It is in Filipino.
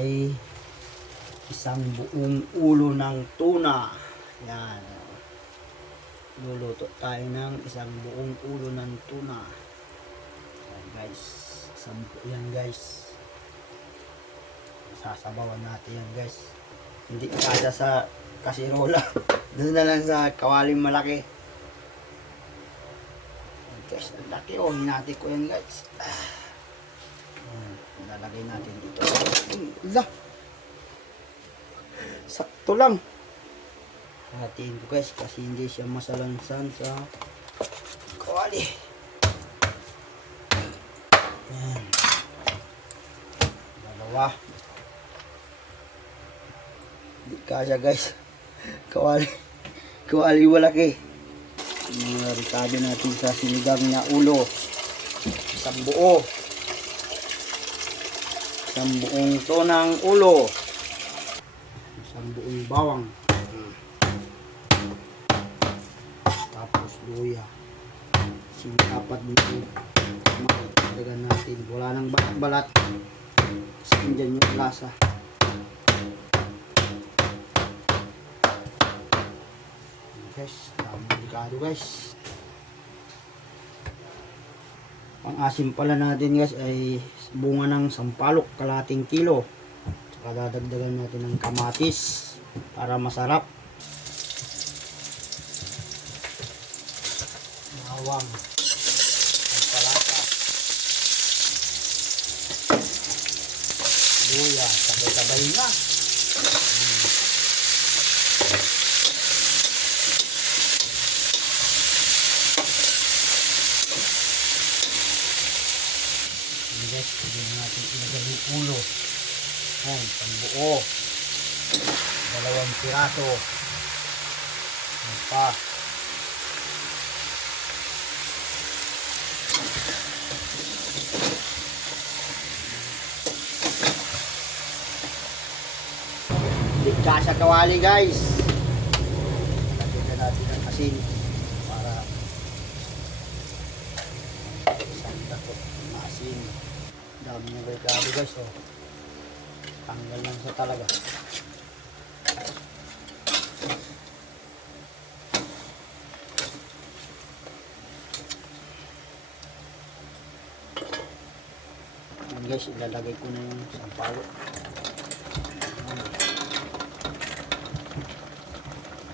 Ay isang buong ulo ng tuna. Yan. Luluto tayo ng isang buong ulo ng tuna. Yan guys. 10 yan guys. Sasabawan natin yan guys. Hindi kaya sa kasirola. Doon na lang sa kawaling malaki. Guys, ang laki oh. Hinati ko yan guys. Lalagay natin dito. Ala! Sakto lang. Hatiin ko guys kasi hindi siya masalansan sa kawali. Yan. Dalawa. Hindi kasya guys. Kawali malaki. Rikado natin sa sinigang na ulo. Isang buo. Isang buong tunang ulo. Isang buong bawang. Tapos luya. Apat dito. Magdagdagan natin. Wala nang balat-balat. Kasi dyan yung lasa. Guys, tamang delikado guys. Pang-asim pala natin guys ay bunga ng sampalok, kalating kilo. Saka dadagdagan natin ng kamatis para masarap. Bawang, sampalaka, luya, sabay-sabay na. Guys, pwede natin ilagay yung ulo. Ayan, pambuo. 2 piraso. Ayan pa. Hindi kasya kawali guys. Lagyan natin ng asin para isang dato ng asin. Dami na gagawin guys oh. Tanggal lang sa talaga. Guys, ilalagay ko na yung sampalok.